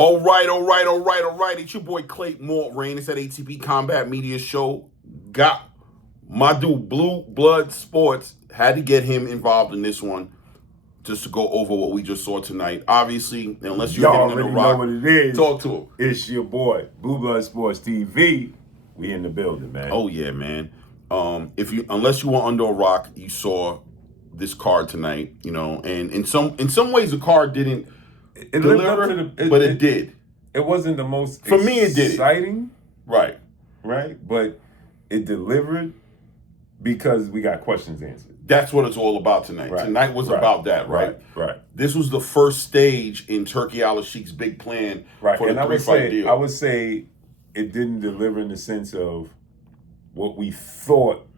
All right. It's your boy Claymore. It's at ATP Combat Media Show. Got my dude Blue Blood Sports. Had to get him involved in this one just to go over what we just saw tonight. Obviously, unless you're Y'all hitting already the rock, know what it is. talk to him. It's your boy, Blue Blood Sports TV. We in the building, man. Oh yeah, man. Unless you were under a rock, you saw this card tonight. And in some ways the card didn't deliver, but it did. It wasn't the most for me. It did exciting, right? But it delivered because we got questions answered. That's what it's all about tonight. Right. Tonight was about that, right? Right. This was the first stage in Turki Al-Sheikh's big plan for the three-fight deal. I would say it didn't deliver in the sense of what we thought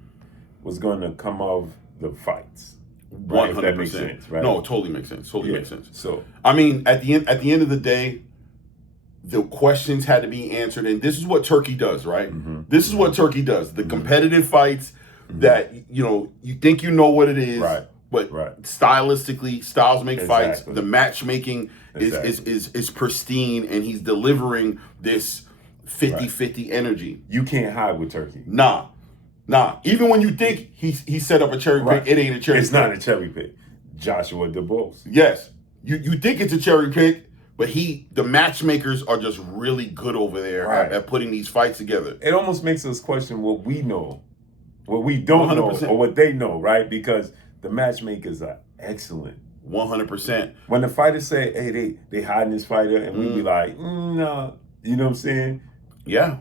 was going to come of the fights. 100%. That makes sense, right? No, it totally makes sense. Makes sense. So, I mean, at the end of the day, the questions had to be answered, and this is what Turki does, right? Mm-hmm. This is what Turki does. The competitive fights that you think you know what it is, but stylistically, styles make fights. The matchmaking is pristine, and he's delivering this 50-50 energy. You can't hide with Turki. Nah. Even when you think he set up a cherry pick, it ain't a cherry pick. It's not a cherry pick. Joshua DeBose. Yes. You think it's a cherry pick, but the matchmakers are just really good over there at putting these fights together. It almost makes us question what we know, what we don't 100%. know, or what they know, right? Because the matchmakers are excellent. 100%. When the fighters say, hey, they hiding this fighter, and we be like, no. You know what I'm saying? Yeah.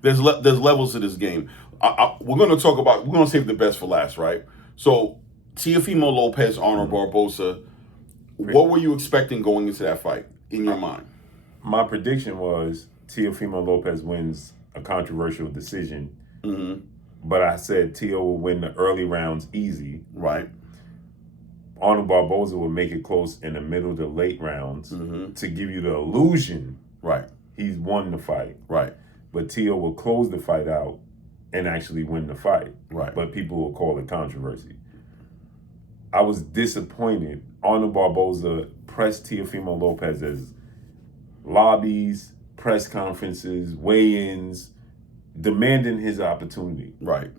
There's levels to this game. We're going to save the best for last, right? So, Teofimo Lopez, Arnold Barbosa, what were you expecting going into that fight in your mind? My prediction was Teofimo Lopez wins a controversial decision, but I said Teo will win the early rounds easy. Right. Arnold Barbosa will make it close in the middle to late rounds to give you the illusion he's won the fight. Right. But Teo will close the fight out and actually win the fight. Right. But people will call it controversy. I was disappointed. Arnold Barbosa pressed Teofimo Lopez's lobbies, press conferences, weigh-ins, demanding his opportunity. Right.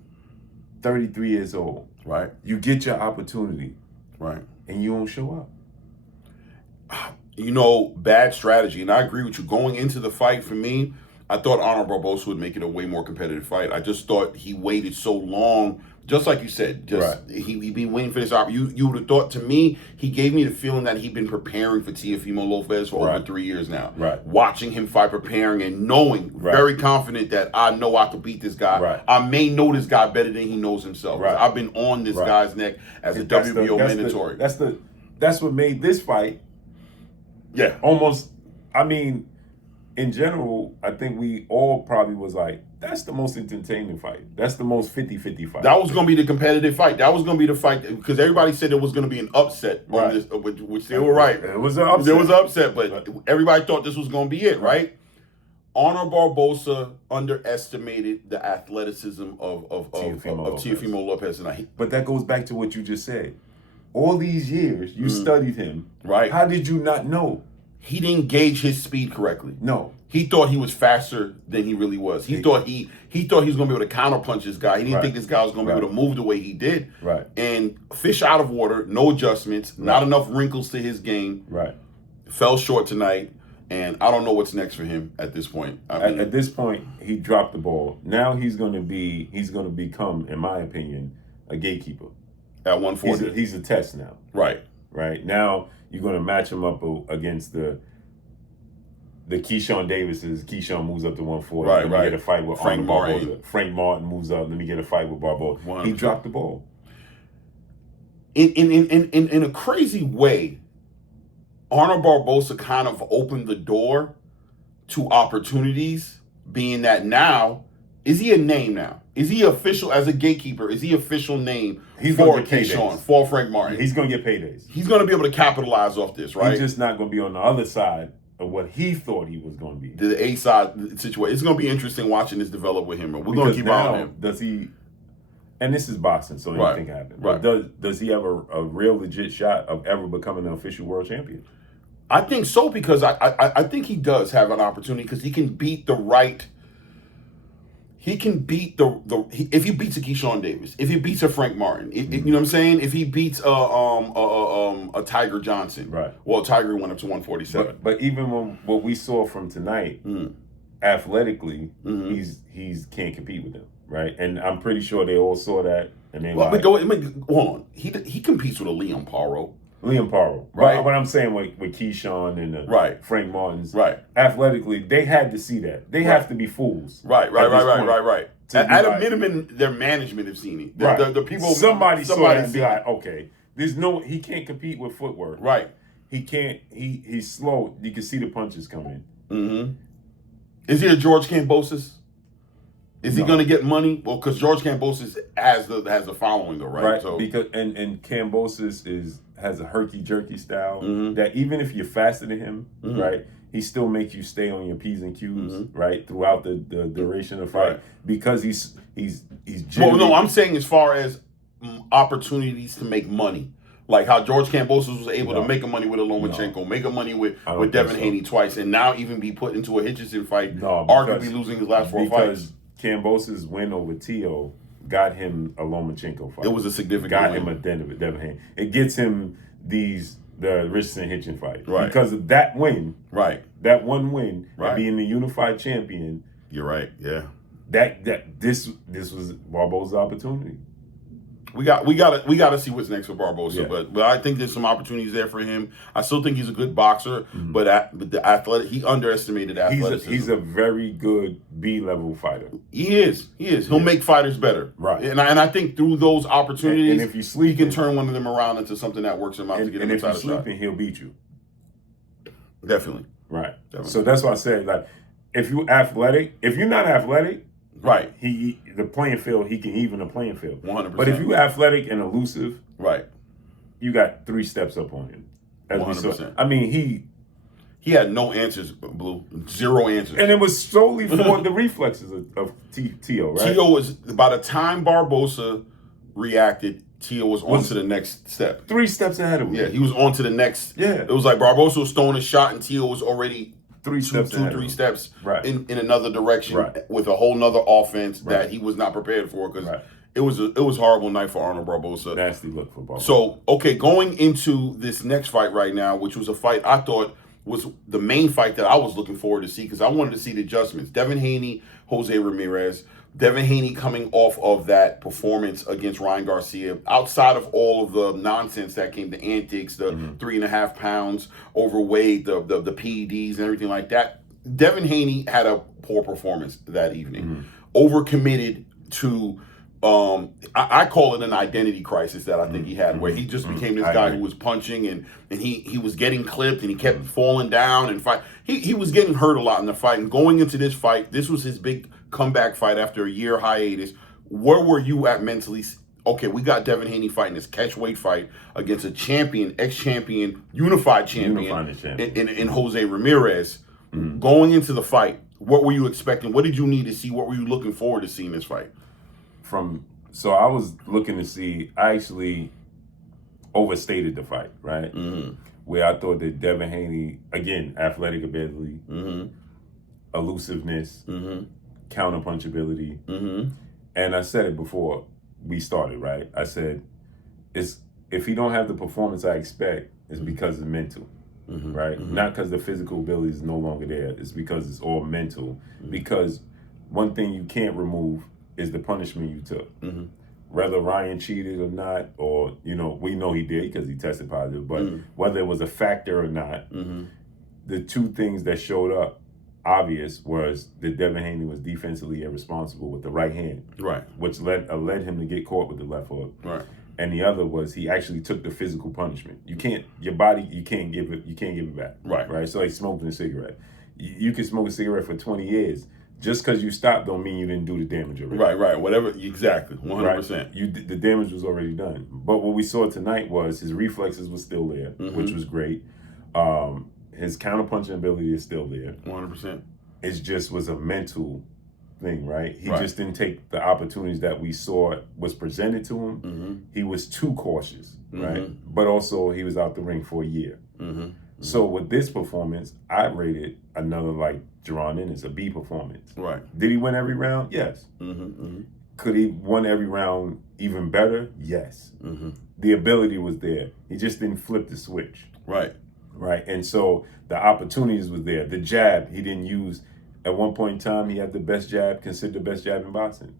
33 years old. Right. You get your opportunity. Right. And you don't show up. Bad strategy. And I agree with you. Going into the fight, for me, I thought Arnold Barbosa would make it a way more competitive fight. I just thought he waited so long. Just like you said, he'd been waiting for this opportunity. You would have thought, to me, he gave me the feeling that he'd been preparing for Teofimo Lopez for over 3 years now. Right. Watching him fight, preparing, and knowing, very confident that I know I could beat this guy. Right. I may know this guy better than he knows himself. Right. I've been on this guy's neck as a WBO mandatory. That's what made this fight. Yeah. Almost, in general, I think we all probably was like, that's the most entertaining fight. That's the most 50-50 fight. That was going to be the competitive fight. That was going to be the fight, because everybody said there was going to be an upset on this, which they were right. It was an upset. There was an upset, but everybody thought this was going to be it, right? Arnold Barbosa underestimated the athleticism of Teofimo Lopez. But that goes back to what you just said. All these years, you studied him. Right. How did you not know? He didn't gauge his speed correctly. No. He thought he was faster than he really was. He thought he was going to be able to counterpunch this guy. He didn't think this guy was going to be able to move the way he did. Right. And fish out of water, no adjustments, not enough wrinkles to his game. Right. Fell short tonight, and I don't know what's next for him at this point. At this point, he dropped the ball. Now he's going to become, in my opinion, a gatekeeper. At 140. He's a test now. Right. Right. Now you're going to match him up against the Keyshawn Davises. Keyshawn moves up to 140. Right. Let me get a fight with Frank Martin. Barbosa. Frank Martin moves up. Let me get a fight with Barbosa. 100%. He dropped the ball. In a crazy way, Arnold Barbosa kind of opened the door to opportunities, being that now, is he a name now? Is he official as a gatekeeper? Is he official name for Keyshawn, for Frank Martin? He's going to get paydays. He's going to be able to capitalize off this, right? He's just not going to be on the other side of what he thought he was going to be. The A side situation. It's going to be interesting watching this develop with him. We're going to keep an eye on him. Does he? And this is boxing, so anything can happen. Right. But does he have a real legit shot of ever becoming an official world champion? I think so because I think he does have an opportunity because he can beat the right. He can beat if he beats a Keyshawn Davis, if he beats a Frank Martin, you know what I'm saying? If he beats a Tiger Johnson, right? Well, Tiger went up to 147. But even when what we saw from tonight, athletically, he's can't compete with him, right? And I'm pretty sure they all saw that. And they hold on. He competes with a Liam Paro. Right. But I'm saying with Keyshawn and Frank Martins, athletically, they had to see that. They have to be fools. Right. At a minimum, their management have seen it. The people. Somebody saw it and be like, okay, he can't compete with footwork. Right. He can't. He's slow. You can see the punches coming in. Is he a George Kambosos? Is he going to get money? Well, because George Kambosos has the following, though, right? So because and Kambosos has a herky jerky style that even if you're faster than him, right, he still makes you stay on your P's and Q's, right, throughout the duration of the fight because he's well, no, I'm saying as far as opportunities to make money. Like how George Kambosos was able to make a money with a Lomachenko, make a money with Devin Haney twice, and now even be put into a Hitchison fight, arguably losing his last 4 fights. Kambosos' win over Tio got him a Lomachenko fight. It was a significant got win. him a Devin Haney. It gets him the Richardson Hitchin fight. Right. Because of that win. Right. That one win. Right. Being the unified champion. You're right, yeah. This was Barbosa's opportunity. We gotta see what's next for Barbosa, but I think there's some opportunities there for him. I still think he's a good boxer, but the athletic, he underestimated athleticism. He's a very good B-level fighter. He is. He'll make fighters better, right? And I think through those opportunities, and if you sleep, he can turn one of them around into something that works him out to get him inside a shot. And if you're sleeping, he'll beat you. Definitely. Right. Definitely. So that's why I said, like, if you're not athletic. Right. The playing field, he can even the playing field. 100%. But if you're athletic and elusive, right, you got 3 steps up on him. 100%. I mean, he had no answers, Blue. 0 answers. And it was solely for the reflexes of Tio, right? Tio was, by the time Barbosa reacted, Tio was on to the next step. 3 steps ahead of him. Yeah, he was on to the next. Yeah. It was like Barbosa was throwing a shot and Tio was already 3 steps in another direction with a whole nother offense that he was not prepared for because it was a horrible night for Arnold Barbosa. Nasty look for Barbosa. So, okay, going into this next fight right now, which was a fight I thought was the main fight that I was looking forward to see because I wanted to see the adjustments. Devin Haney, Jose Ramirez. Devin Haney coming off of that performance against Ryan Garcia, outside of all of the nonsense that came, the antics, the 3.5 pounds overweight, the PEDs and everything like that. Devin Haney had a poor performance that evening. Overcommitted to, I call it an identity crisis that I think he had, where he just became this guy who was punching and he was getting clipped and he kept falling down and fight. He was getting hurt a lot in the fight. And going into this fight, this was his big comeback fight after a year hiatus. Where were you at mentally? Okay, we got Devin Haney fighting this catchweight fight against a champion, ex-champion, unified champion in Jose Ramirez. Going into the fight, what were you expecting? What did you need to see? What were you looking forward to seeing this fight? So I was looking to see, I actually overstated the fight, right? Where I thought that Devin Haney, again, athletic ability, elusiveness, counterpunchability. And I said it before we started, right? I said, if he don't have the performance I expect, it's because it's mental, right? Not because the physical ability is no longer there. It's because it's all mental. Because one thing you can't remove is the punishment you took. Whether Ryan cheated or not, or, we know he did because he tested positive, but whether it was a factor or not, the 2 things that showed up obvious was that Devin Haney was defensively irresponsible with the right hand, which led him to get caught with the left hook. And the other was he actually took the physical punishment. You can't give it back. Right. So like smoking a cigarette. You can smoke a cigarette for 20 years. Just because you stopped don't mean you didn't do the damage already. Right. Whatever, exactly, 100%. The damage was already done. But what we saw tonight was his reflexes were still there, which was great. His counterpunching ability is still there. 100%. It just was a mental thing, right? He just didn't take the opportunities that we saw was presented to him. He was too cautious, right? But also he was out the ring for a year. So with this performance, I rated another like Jerron Ennis a B performance. Right. Did he win every round? Yes. Could he won every round even better? Yes. The ability was there. He just didn't flip the switch. Right. Right. And so the opportunities was there. The jab he didn't use. At one point in time, he had the best jab, considered the best jab in boxing.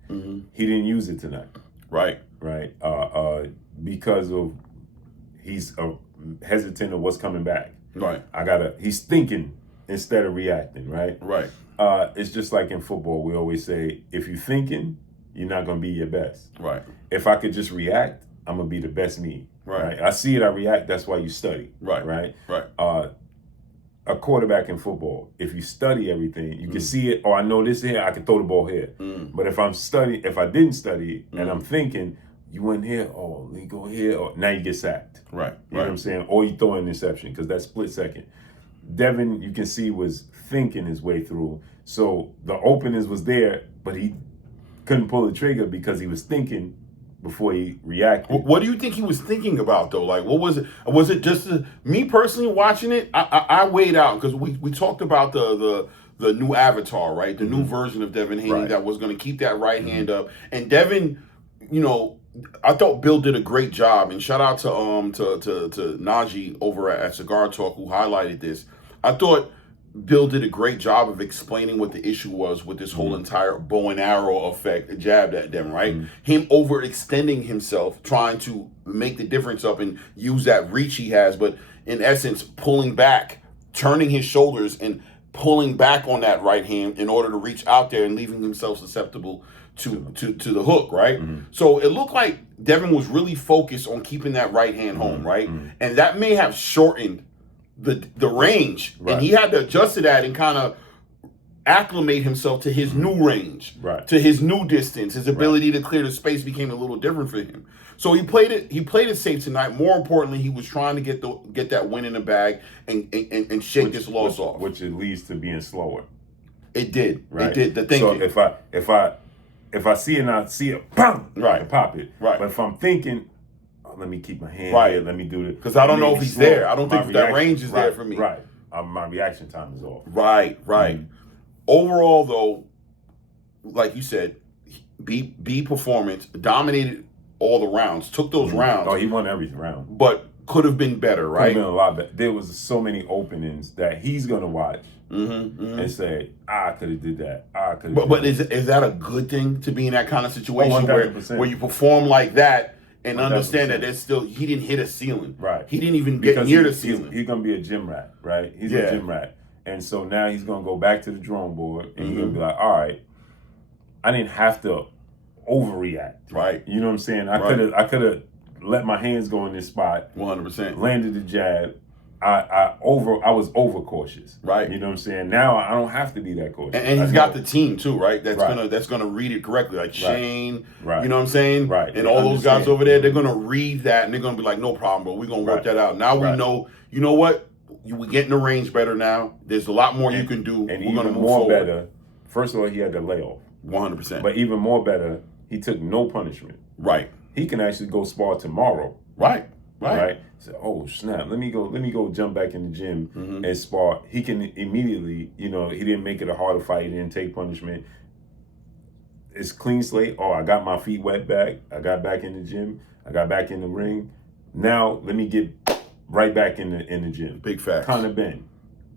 He didn't use it tonight. Right. Right. Because of he's hesitant of what's coming back. Right. He's thinking instead of reacting. Right. Right. It's just like in football. We always say, if you're thinking, you're not going to be your best. Right. If I could just react, I'm going to be the best me. Right. I see it, I react. That's why you study. Right. Right. Right. A quarterback in football, if you study everything, you can see it. Oh, I know this here. I can throw the ball here. But if I didn't study and I'm thinking, you went here. Oh, let me go here. Or now you get sacked. Right. You know what I'm saying? Or you throw an interception because that split second. Devin, you can see, was thinking his way through. So the openings was there, but he couldn't pull the trigger because he was thinking before he reacted. What do you think he was thinking about though? Like, what was it? Was it just me personally watching it? I weighed out because we talked about the new avatar, right? The new version of Devin Haney that was going to keep that right hand up. And Devin, I thought Bill did a great job. And shout out to Najee over at Cigar Talk who highlighted this. I thought Bill did a great job of explaining what the issue was with this whole entire bow and arrow effect, jabbed at them, right? Him overextending himself, trying to make the difference up and use that reach he has, but in essence, pulling back, turning his shoulders and pulling back on that right hand in order to reach out there and leaving himself susceptible to the hook, right? So it looked like Devin was really focused on keeping that right hand home, right? And that may have shortened the range, and he had to adjust to that and kind of acclimate himself to his new range, to his new distance. His ability to clear the space became a little different for him. So he played it safe tonight. More importantly, he was trying to get that win in the bag and shake this loss off, which it leads to being slower. It did. Right. It did. The thinking. So if I see it and I see it, bam, I can pop it. Right. But if I'm thinking, let me keep my hand here. Let me do this. Because I don't know if he's there. I don't think that range is there for me. Right. My reaction time is off. Right. Overall, though, like you said, B performance, dominated all the rounds, took those rounds. Oh, he won every round. But could have been better, right? Could have been a lot better. There was so many openings that he's going to watch and say, I could have did that. I could have. But is that a good thing to be in that kind of situation where you perform like that? And 100%. Understand that he didn't hit a ceiling. Right. He didn't even get near the ceiling. He's going to be a gym rat, right? He's a gym rat. And so now he's going to go back to the drawing board and he's going to be like, all right, I didn't have to overreact. Right. You know what I'm saying? I could have let my hands go in this spot. 100%. Landed the jab. I was overcautious. Right. You know what I'm saying? Now I don't have to be that cautious. And he's got the team too, right? That's gonna read it correctly. Like Shane, right. You know what I'm saying? Right. And all those guys over there, they're gonna read that and they're gonna be like, no problem, bro. We're gonna work that out. Now we know, you know what? We get in the range better now. There's a lot more you can do. And we're even gonna move more forward. better. First of all, he had the layoff. 100%. But even more better, he took no punishment. Right. He can actually go spar tomorrow. Right. So, oh snap! Let me go jump back in the gym and spar. He can immediately, he didn't make it a harder fight. He didn't take punishment. It's clean slate. Oh, I got my feet wet back. I got back in the gym. I got back in the ring. Now let me get right back in the gym. Big facts. Conor Ben.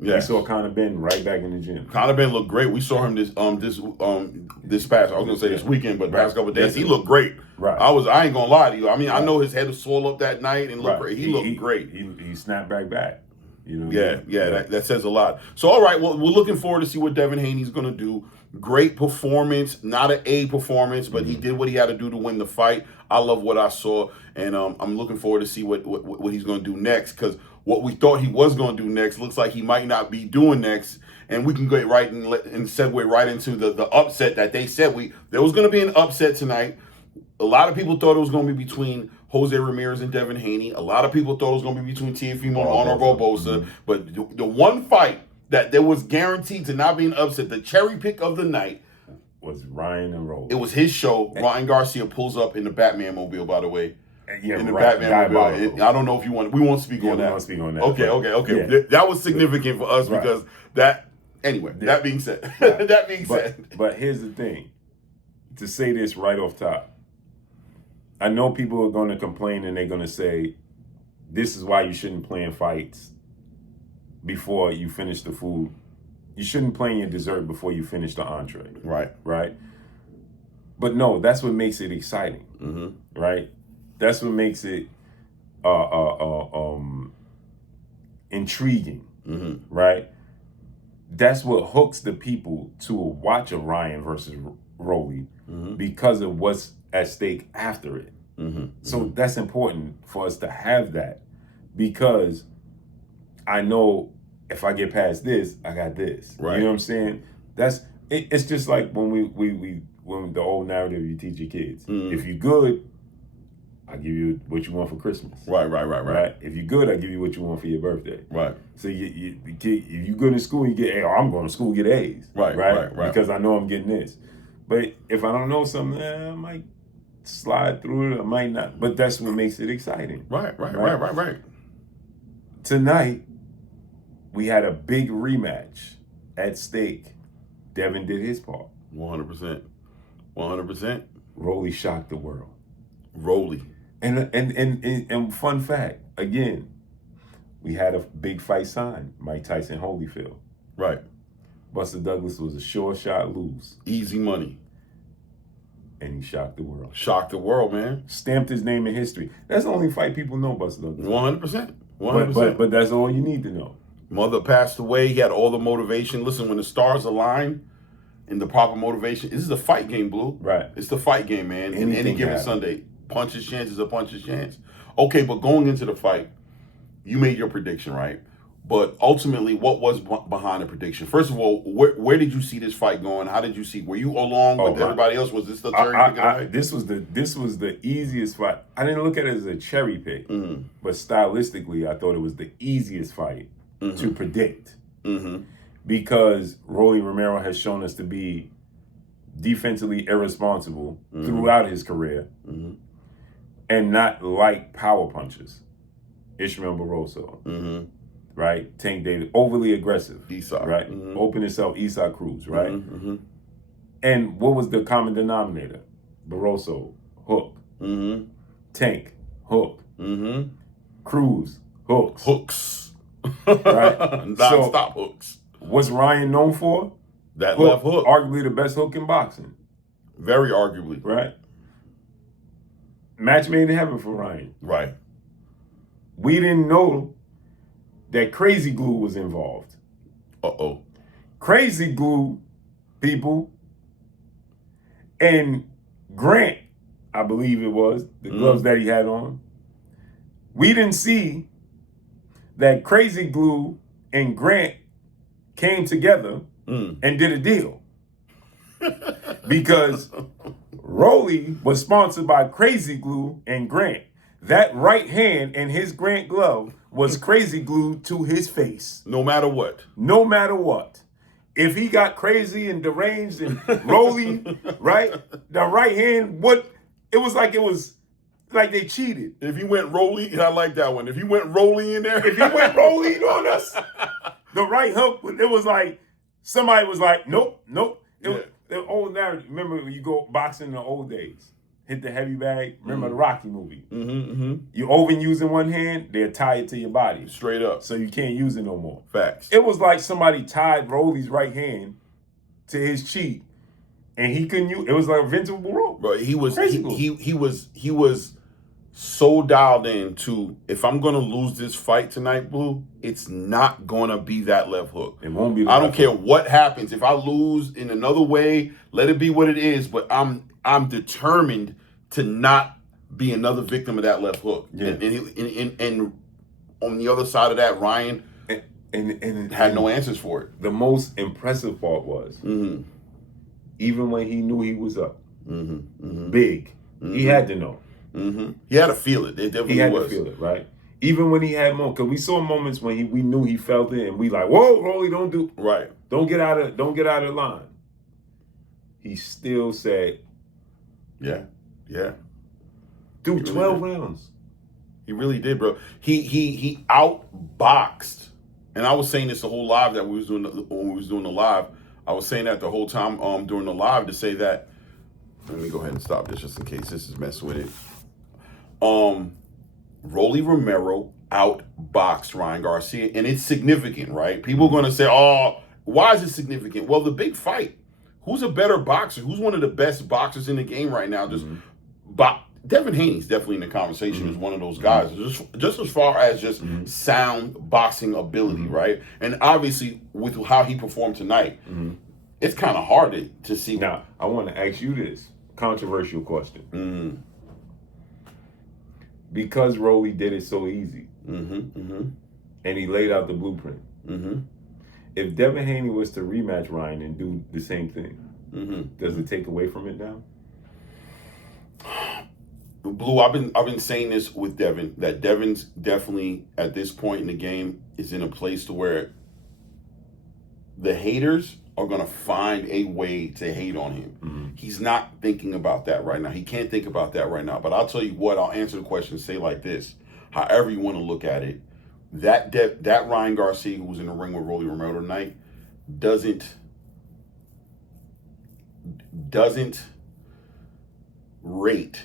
Yeah. We saw Conor Ben right back in the gym. Conor Ben looked great. We saw him this past, I was gonna say this weekend, but past couple of days, he looked great. Right. I ain't gonna lie to you. I mean, I know his head was swole up that night and looked great. He looked great. He snapped back. That says a lot. So all right, well, we're looking forward to see what Devin Haney's gonna do. Great performance, not an A performance, but he did what he had to do to win the fight. I love what I saw, and I'm looking forward to see what he's gonna do next, because what we thought he was going to do next looks like he might not be doing next. And we can go right and segue right into the upset that they said there was going to be an upset tonight. A lot of people thought it was going to be between Jose Ramirez and Devin Haney. A lot of people thought it was going to be between Teofimo and Honor Barbosa. But the one fight that there was guaranteed to not be an upset, the cherry pick of the night, was Ryan and Rose. It was his show. Ryan Garcia pulls up in the Batman mobile, by the way. Yeah, in the right. Batman Mobile. Diabolical. I don't know if you want. We won't speak on We that. won't speak on that. Okay. Yeah. That was significant for us Right. because that. Anyway, Yeah. that being said, Right. that being said. But here's the thing. To say this right off top, I know people are going to complain and they're going to say, this is why you shouldn't plan fights before you finish the food. You shouldn't plan your dessert before you finish the entree. Right. Right? But no, that's what makes it exciting. Mm-hmm. Right? That's what makes it intriguing. Mm-hmm. Right? That's what hooks the people to watch a Ryan versus Rolly because of what's at stake after it. Mm-hmm. So that's important for us to have that, because I know if I get past this, I got this. Right. You know what I'm saying? It's just like when when the old narrative you teach your kids. If you're good, I give you what you want for Christmas. Right. If you're good, I give you what you want for your birthday. Right. So if you're good in school, you get I'm going to school, get A's. Right. Because I know I'm getting this. But if I don't know something, I might slide through it, I might not. But that's what makes it exciting. Right. Tonight, we had a big rematch at stake. Devin did his part. 100%. Rolly shocked the world. Rolly. And fun fact, again, we had a big fight signed, Mike Tyson Holyfield. Right. Buster Douglas was a sure shot lose. Easy money. And he shocked the world. Shocked the world, man. Stamped his name in history. That's the only fight people know Buster Douglas. 100%. But that's all you need to know. Mother passed away. He had all the motivation. Listen, when the stars align and the proper motivation, this is a fight game, Blue. Right. It's the fight game, man. Anything Any given Sunday. Puncher's chance is a puncher's chance. Okay, but going into the fight, you made your prediction, right? But ultimately, what was behind the prediction? First of all, where did you see this fight going? How did you see? Were you along with everybody else? Was this the cherry pick? This was the easiest fight. I didn't look at it as a cherry pick, but stylistically, I thought it was the easiest fight to predict because Rolly Romero has shown us to be defensively irresponsible throughout his career and not like power punches. Ishmael Barbosa. Right? Tank Davis, overly aggressive. Eastside. Right? Open himself, Eastside Cruz, right? And what was the common denominator? Barroso, hook. Tank, hook. Cruz, hooks. Hooks. Right? Non-stop hooks. What's Ryan known for? That left hook. Arguably the best hook in boxing. Very arguably. Right? Match made in heaven for Ryan. Right. We didn't know that Crazy Glue was involved. Crazy Glue, people, and Grant, I believe it was, the gloves that he had on. We didn't see that Crazy Glue and Grant came together and did a deal. Because Rolly was sponsored by Crazy Glue and Grant. That right hand in his Grant glove was Crazy Glue to his face. No matter what. No matter what. If he got crazy and deranged and Rolly, right? The right hand, it was like they cheated. If he went Rolly, I like that one. If he went Rolly in there. If he went Rolly on us, the right hook, it was like, somebody was like, nope. The old narrative, remember when you go boxing in the old days? Hit the heavy bag. Remember the Rocky movie? You overusing one hand, they'll tie it to your body. Straight up. So you can't use it no more. Facts. It was like somebody tied Rolly's right hand to his cheek, and he couldn't use. It was like a invincible rope. Bro, he was so dialed in to, if I'm gonna lose this fight tonight, Blue, it's not gonna be that left hook. It won't be. I don't care what happens. If I lose in another way, let it be what it is. But I'm determined to not be another victim of that left hook. Yeah. And on the other side of that, Ryan had no answers for it. The most impressive part was, even when he knew he was up, big, he had to know. He had to feel it. It definitely was. To feel it, right? Even when he had moments, because we saw moments when we knew he felt it, and we like, whoa, Rolly, don't get out of line. He still said, yeah. Dude, 12 rounds. He really did, bro. He outboxed, and I was saying this the whole live that we was doing when we was doing the live. I was saying that the whole time during the live to say that. Let me go ahead and stop this just in case this is messing with it. Rolly Romero outboxed Ryan Garcia, and it's significant, right? People are going to say, "Oh, why is it significant?" Well, the big fight. Who's a better boxer? Who's one of the best boxers in the game right now? Devin Haney's definitely in the conversation as one of those guys, just as far as just sound boxing ability, right? And obviously, with how he performed tonight, it's kind of hard to see. Now, I want to ask you this controversial question. Because Rolly did it so easy, and he laid out the blueprint. If Devin Haney was to rematch Ryan and do the same thing, does it take away from it now? Blue, I've been saying this with Devin, that Devin's definitely at this point in the game is in a place to where the haters are gonna find a way to hate on him. He's not thinking about that right now. He can't think about that right now. But I'll tell you what, I'll answer the question, say like this. However you want to look at it, that Ryan Garcia who was in the ring with Rolly Romero tonight doesn't rate.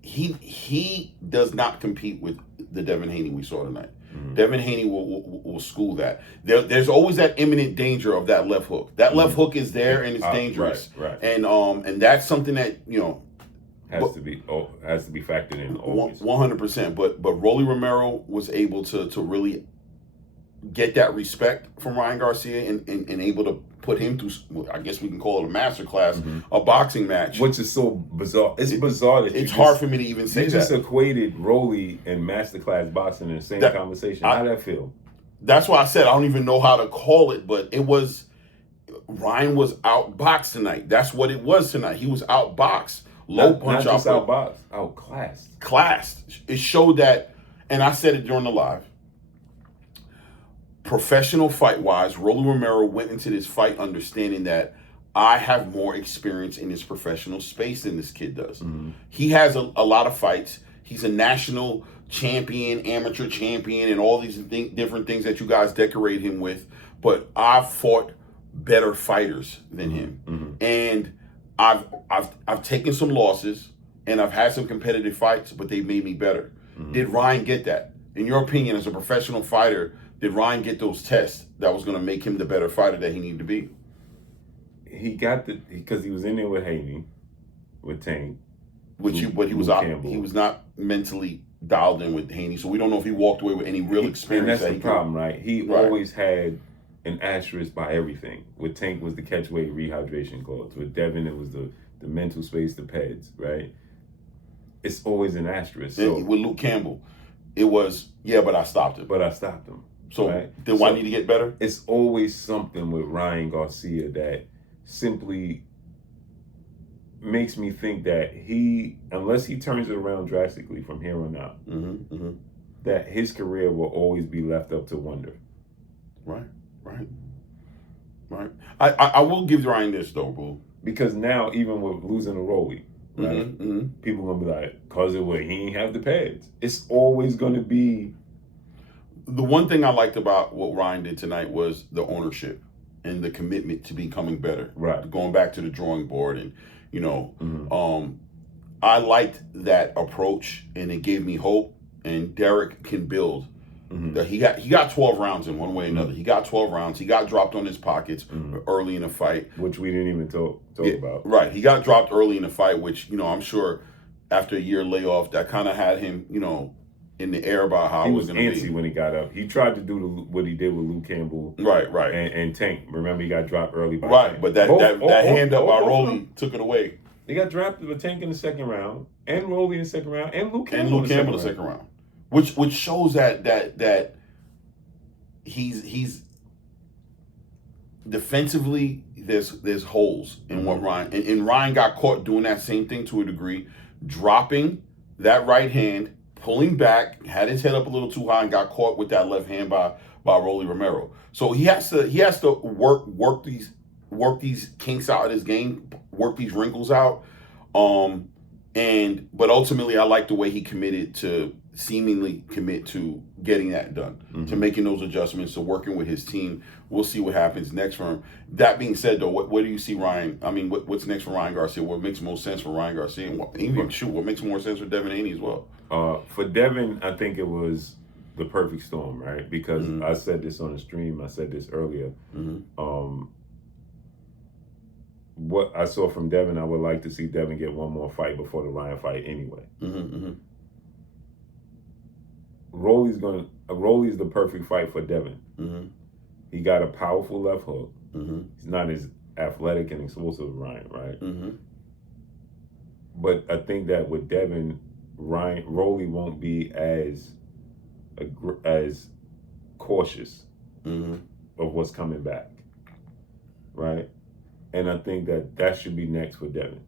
He does not compete with the Devin Haney we saw tonight. Devin Haney will school that. There's always that imminent danger of that left hook. That left hook is there and it's dangerous. Right. And that's something that has to be factored in always. 100%. But Rolly Romero was able to really get that respect from Ryan Garcia and able to put him through, I guess we can call it a masterclass, a boxing match. Which is so bizarre. It's bizarre that it's hard for me to even say that. You just equated Rolly and masterclass boxing in the same conversation. How did that feel? That's why I said I don't even know how to call it, but Ryan was outboxed tonight. That's what it was tonight. He was outboxed. Low punch, not just outboxed, outclassed. Classed. It showed that, and I said it during the live. Professional fight-wise, Rolly Romero went into this fight understanding that I have more experience in this professional space than this kid does. He has a lot of fights. He's a national champion, amateur champion, and all these different things that you guys decorate him with. But I've fought better fighters than him, and I've taken some losses, and I've had some competitive fights, but they made me better. Did Ryan get that? In your opinion, as a professional fighter, did Ryan get those tests that was going to make him the better fighter that he needed to be? He got because he was in there with Haney, with Tank. But he was not mentally dialed in with Haney, so we don't know if he walked away with any real experience. And that's the problem, right? He always had an asterisk by everything. With Tank was the catch weight rehydration clause. With Devin, it was the mental space, the PEDs, right? It's always an asterisk. So with Luke Campbell, it was, but I stopped him. So then why need to get better? It's always something with Ryan Garcia that simply makes me think that unless he turns it around drastically from here on out, that his career will always be left up to wonder. Right. I will give Ryan this though, bro. Because now, even with losing a Rolly, right, people are going to be like, cause he ain't have the pads. It's always going to be. The one thing I liked about what Ryan did tonight was the ownership and the commitment to becoming better. Right. Going back to the drawing board. And, I liked that approach, and it gave me hope. And Derek can build. He got 12 rounds in one way or another. He got 12 rounds. He got dropped on his pockets early in the fight. Which we didn't even talk about. Right. He got dropped early in the fight, which, I'm sure after a year layoff, that kind of had him, in the air about how he it was going to be. Antsy when he got up. He tried to do what he did with Luke Campbell. Right. And Tank. Remember, he got dropped early by Right, Tank. but that hand up by Rolly took it away. They got dropped with Tank in the second round, and Rolly in the second round, and Luke Campbell in the second round. Which shows that he's defensively there's holes in what Ryan and Ryan got caught doing that same thing to a degree, dropping that right hand, pulling back, had his head up a little too high, and got caught with that left hand by Rolly Romero. So he has to work these kinks out of his game, work these wrinkles out. And But ultimately, I like the way he seemingly commit to getting that done, to making those adjustments, to working with his team. We'll see what happens next for him. That being said, though, what do you see Ryan? I mean, what's next for Ryan Garcia? What makes most sense for Ryan Garcia? And what makes more sense for Devin Haney as well? For Devin, I think it was the perfect storm, right? Because I said this on the stream. I said this earlier. What I saw from Devin, I would like to see Devin get one more fight before the Ryan fight anyway. Rolly's the perfect fight for Devin. He got a powerful left hook. He's not as athletic and explosive as Ryan, right? But I think that with Devin, Rolly won't be as cautious of what's coming back, right? And I think that should be next for Devin.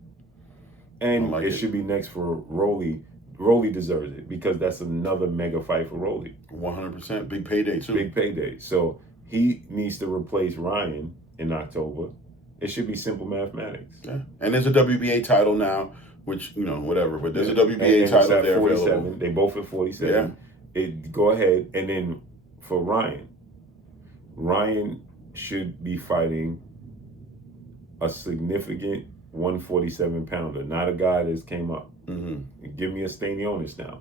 And it should be next for Rolly. Rolly deserves it because that's another mega fight for Rolly. 100%. Big payday, too. Big payday. So he needs to replace Ryan in October. It should be simple mathematics. Yeah. And there's a WBA title now, which, whatever. But there's a WBA title there 47. available. They both at 47. Yeah. Go ahead. And then for Ryan should be fighting a significant 147 pounder, not a guy that's came up. Give me a Stanionis now,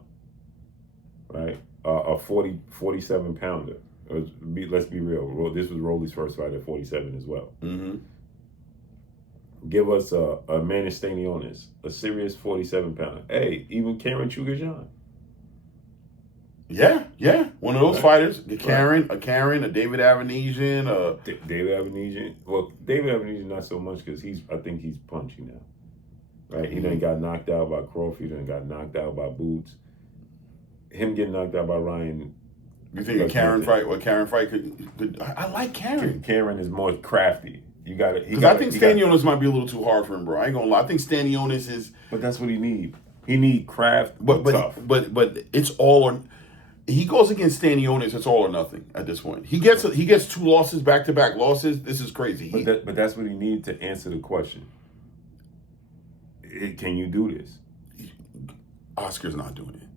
right? A 47 pounder. Let's be real. This was Rolly's first fight at 47 as well. Give us a Manny Stanionis, a serious 47 pounder. Hey, even Karen Chugajan. Yeah. One of those fighters. A David Avanesian. David Avanesian. Well, David Avanesian not so much because I think he's punchy now. Right? He done got knocked out by Crawford. He done got knocked out by Boots. Him getting knocked out by Ryan. You think a Karen fight? What Karen fight could? I like Karen. Karen is more crafty. Because I think Stanionis might be a little too hard for him, bro. I ain't gonna lie. I think Stanionis is. But that's what he need. He need craft, but tough. But it's all or. He goes against Stanionis. It's all or nothing at this point. He gets 2 losses, back-to-back losses. This is crazy. But that's what he needs to answer the question. Can you do this? Oscar's not doing it.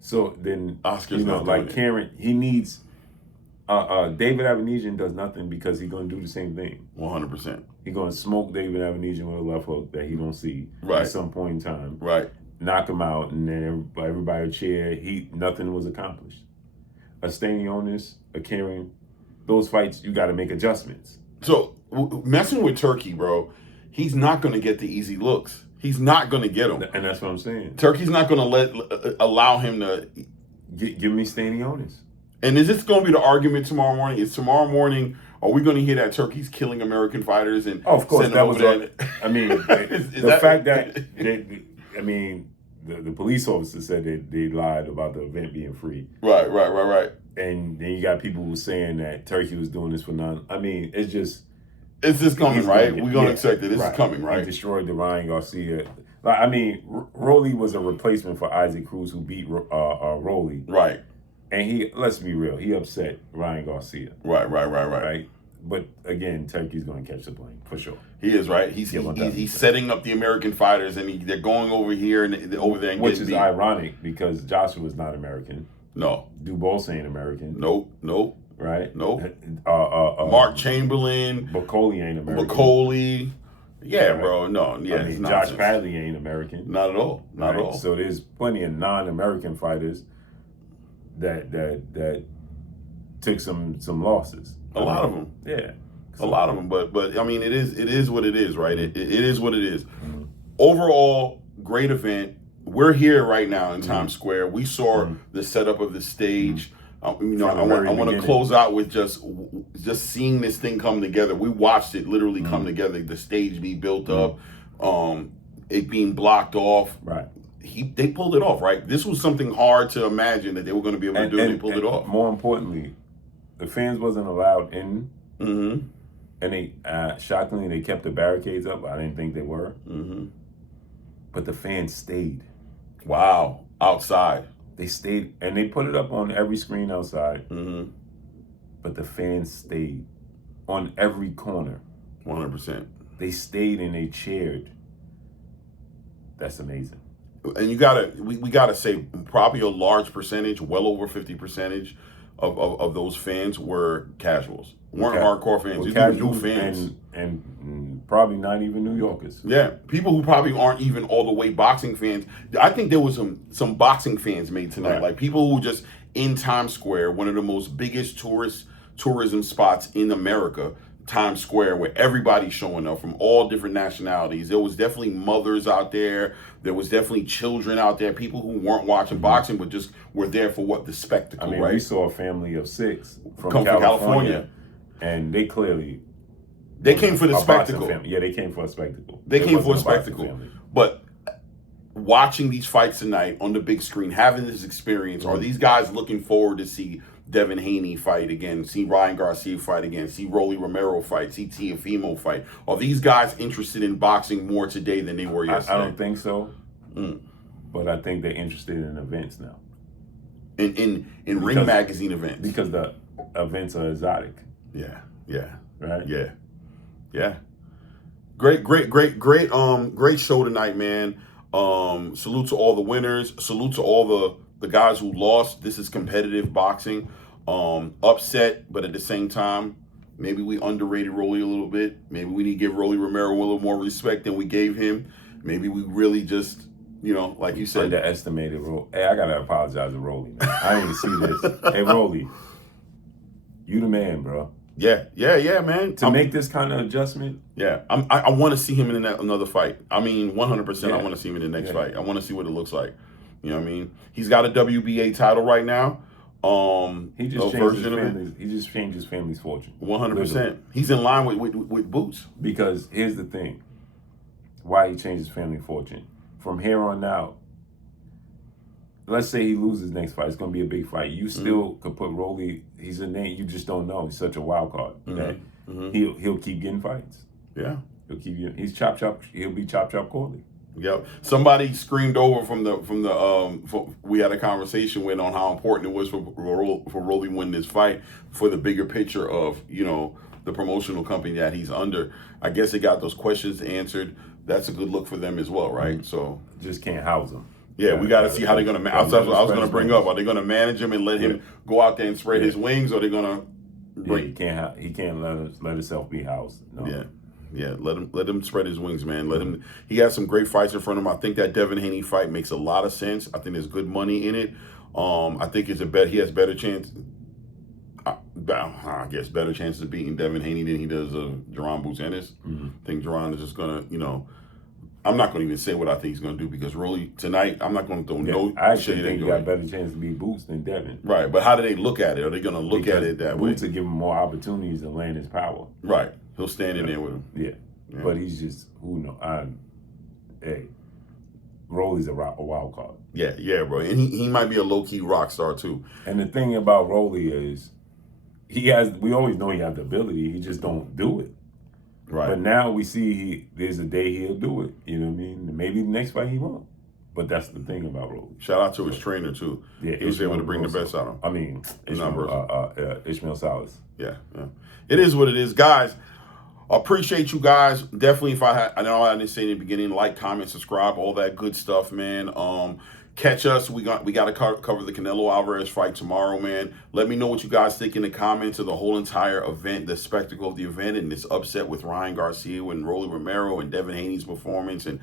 So then, Oscar's not doing it. Karen, he needs. David Avanesian does nothing because he's going to do the same thing. 100%. He's going to smoke David Avanesian with a left hook that he don't see at some point in time. Right. Knock him out, and then everybody would cheer. Nothing was accomplished. A Stanionis, a Karen, those fights you got to make adjustments. So messing with Turkey, bro, he's not going to get the easy looks. He's not going to get them, and that's what I'm saying. Turkey's not going to allow him to give me Stanionis. And is this going to be the argument tomorrow morning? Is tomorrow morning? Are we going to hear that Turkey's killing American fighters and of course that was there? I mean, the fact that the police officer said that they lied about the event being free. Right. And then you got people who were saying that Turkey was doing this for none. I mean, it's just coming, right? We're going to accept it. This is coming, right? He destroyed the Ryan Garcia. I mean, Rolly was a replacement for Isaac Cruz, who beat Rolly. Right. And let's be real, he upset Ryan Garcia. Right. But again, Turkey's going to catch the blame for sure. He is, right. He's setting up the American fighters, and they're going over here and over there, and which is ironic because Joshua's not American. No. Dubois ain't American. Nope. Right. Nope. Mark Chamberlain. Bacoli ain't American. Yeah, right. Bro. No. Yeah. I mean, Josh Padley ain't American. Not at all. Not at all. So there's plenty of non-American fighters that took some losses. A lot of them. Yeah. A lot of them. But I mean, it is what it is, right? It is what it is. Overall, great event. We're here right now in Times Square. We saw the setup of the stage. I want to close out with just seeing this thing come together. We watched it literally come together. The stage be built up, it being blocked off. Right. They pulled it off, right? This was something hard to imagine that they were going to be able to do. And they pulled it off. More importantly, the fans wasn't allowed in. And they shockingly they kept the barricades up. I didn't think they were. But the fans stayed. Wow. Outside. They stayed, and they put it up on every screen outside. But the fans stayed on every corner. 100%. They stayed and they cheered. That's amazing. and we gotta say probably a large percentage, well over 50% of those fans were casuals, weren't hardcore fans. These were new fans, and probably not even New Yorkers. Yeah, people who probably aren't even all the way boxing fans. I think there was some boxing fans made tonight, like people who just in Times Square, one of the most biggest tourism spots in America. Times Square, where everybody's showing up from all different nationalities. There was definitely mothers out there. There was definitely children out there. People who weren't watching boxing, but just were there for the spectacle. I mean, right? We saw a family of 6 from California, and they clearly came for the spectacle. Yeah, they came for a spectacle. They came for a spectacle. But watching these fights tonight on the big screen, having this experience, are these guys looking forward to see Devin Haney fight again, see Ryan Garcia fight again, see Rolly Romero fight, see Teofimo fight? Are these guys interested in boxing more today than they were yesterday? I don't think so. But I think they're interested in events now. In Ring Magazine events. Because the events are exotic. Yeah. Right? Yeah. Great show tonight, man. Salute to all the winners. Salute to all the guys who lost. This is competitive boxing. Upset, but at the same time, maybe we underrated Rolly a little bit. Maybe we need to give Rolly Romero a little more respect than we gave him. Maybe we really just, like you said, underestimated Rolly. Hey, I gotta apologize to Rolly, man. I didn't see this. Hey, Rolly, you the man, bro. Yeah, man. To make this kind of adjustment. Yeah, I want to see him in another fight. I mean, 100%. I want to see him in the next fight. I want to see what it looks like. You know what I mean? He's got a WBA title right now. He just changed his family's fortune. 100%. He's in line with Boots. Because here's the thing. Why he changed his family fortune. From here on out, let's say he loses next fight. It's going to be a big fight. You still could put Rolly. He's a name. You just don't know. He's such a wild card. He'll keep getting fights. Yeah. He'll keep getting. He's chop. He'll be chop Corley. Yep. Somebody screamed over from the we had a conversation with on how important it was for Rolly win this fight for the bigger picture of the promotional company that he's under. I guess they got those questions answered. That's a good look for them as well, right? So just can't house him. Yeah, we got to see how they're going to manage. That's what I was going to bring up. Are they going to manage him and let him go out there and spread his wings, or are they going to bring? He can't let himself be housed. No. Yeah. Let him spread his wings, man. Let him. He has some great fights in front of him. I think that Devin Haney fight makes a lot of sense. I think there's good money in it. I think it's a bet. He has better chance. I guess better chances of beating Devin Haney than he does of Jaron Boots Ennis. I think Jaron is just gonna, I'm not going to even say what I think he's going to do because Rolly tonight, I'm not going to throw no I shade think into he got a it. better chance to beat Boots than Devin. Right, but how do they look at it? Are they going to look at it that way? Boots will give him more opportunities to land his power. Right, he'll stand in there with him. Yeah, but he's just Rolly's a wild card. Yeah, bro, and he might be a low key rock star too. And the thing about Rolly is, we always know he has the ability. He just don't do it. Right. But now we see there's a day he'll do it. You know what I mean? Maybe the next fight he won't. But that's the thing about Rolly. Shout out to his trainer too. Yeah, he was able to bring the best out of him. I mean, Ishmael Salas. Yeah. It is what it is, guys. Appreciate you guys. Definitely, I know I didn't say in the beginning, like, comment, subscribe, all that good stuff, man. Catch us. We got to cover the Canelo Alvarez fight tomorrow, man. Let me know what you guys think in the comments of the whole entire event, the spectacle of the event, and this upset with Ryan Garcia and Rolly Romero and Devin Haney's performance. And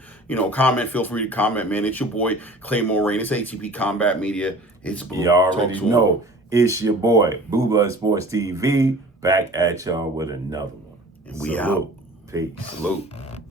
comment. Feel free to comment, man. It's your boy Claymore Rain. It's ATP Combat Media. It's Blue. You already know. It's your boy Blue Blood Sports TV. Back at y'all with another one. And we out. Peace. Salute.